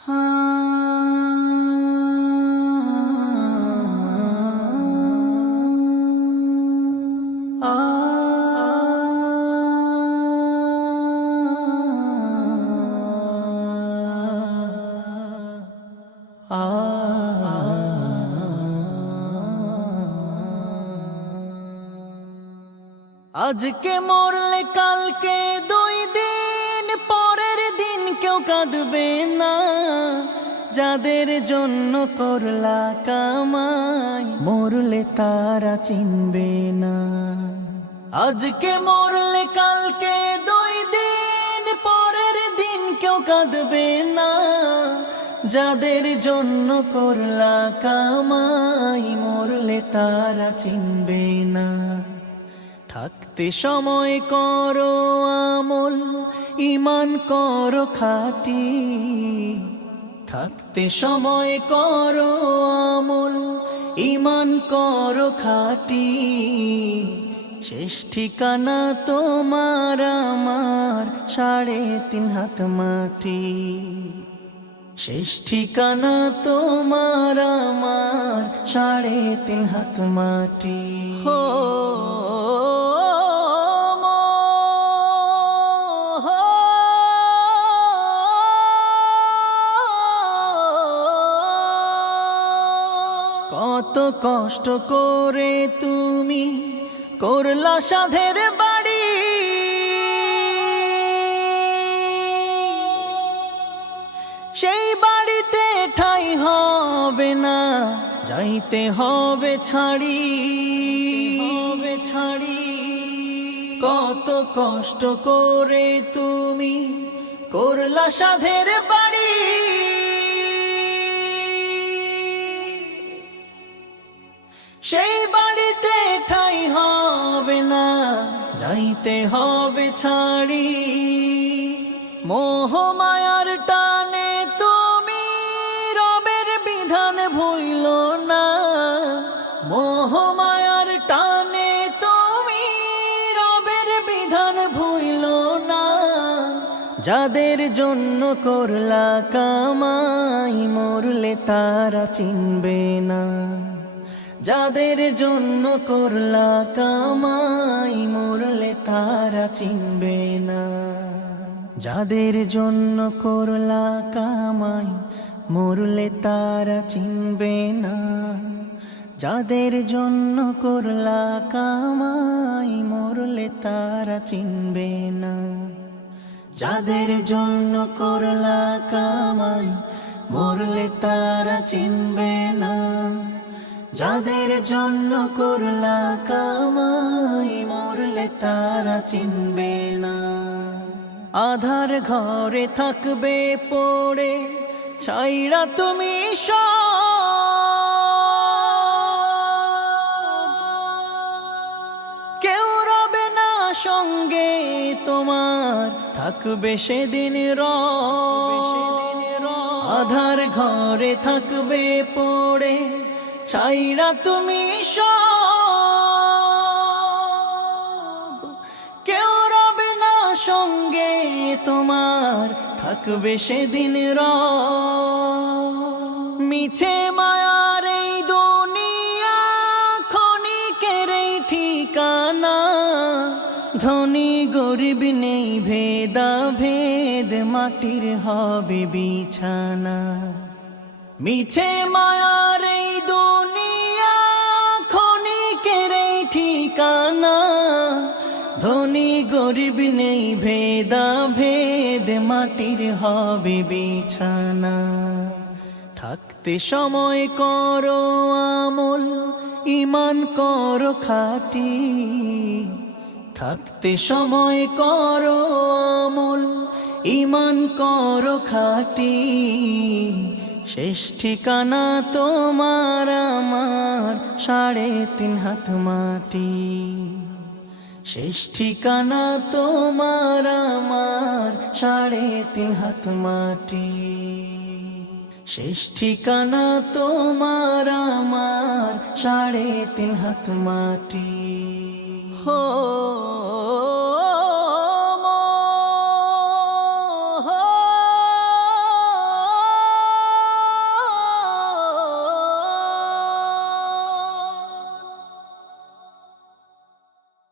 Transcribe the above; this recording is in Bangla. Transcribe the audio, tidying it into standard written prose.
আজকে মরলে কালকে 2 দিন পরের দিন কেউ কাঁদবে না। যাদের জন্য করলা কামাই মরলে তারা চিনবে না। আজকে মরলে কালকে 2 দিন পরের দিন কেউ কাঁদবে না। যাদের জন্য করলা কামাই মরলে তারা চিনবে না। থাকতে সময় করো আমল, ঈমান করো খাঁটি। থাকতে সময় করো আমল, ঈমান করো খাঁটি। শেষ ঠিকানা তোমার আমার 3.5 হাত মাটি। শেষ ঠিকানা তোমার আমার 3.5 হাত মাটি। হো কত কষ্ট করে তুমি করলা সাধের বাড়ি। সেই বাড়িতে ঠাই হবে না, যাইতে হবে ছাড়ি। কত কষ্ট করে তুমি করলা সাধের বাড়ি। সেই বাড়িতে ঠাই হবে না, যাইতে হবে ছাড়ি। মোহ মায়ার টানে তুমি রবের বিধান ভুইলো না। মোহ মায়ার টানে তুমি রবের বিধান ভুইলো না। যাদের জন্য করলা কামাই মরলে তারা চিনবে না। যাদের জন্য করলা কামাই মরলে তারা চিনবে না। যাদের জন্য করলা কামাই মরলে তারা চিনবে না। যাদের জন্য করলা কামাই মরলে তারা চিনবে না। যাদের জন্য করলা কামাই মরলে তারা চিনবে না। যাদের জন্য করলা কামাই মরলে তারা চিনবে না। আধার ঘরে থাকবে পড়ে ছাইরা তুমি কেউ রবে না সঙ্গে তোমার, থাকবে সেদিন আধার ঘরে থাকবে পড়ে ছাইরা তুমি কেউ রবে না সঙ্গে তোমার, থাকবে সেদিন মিছে মায়ার এই দুনিয়া ক্ষণিকের এই ঠিকানা। ধনী গরিব নেই ভেদা ভেদ, মাটির হবে বিছানা। মিছে মায়ার এই দুনিয়া ক্ষণিকের এই ঠিকানা। ধনী গরিব নেই ভেদা ভেদ, মাটির হবে বিছানা। থাকতে সময় করো আমল, ঈমান করো খাঁটি। থাকতে সময় করো আমল, ঈমান করো খাঁটি। শেষ ঠিকানা তোমার আমার 3.5 হাত মাটি। শেষ ঠিকানা তোমার আমার 3.5 হাত মাটি। শেষ ঠিকানা তোমার আমার 3.5 হাত মাটি। হো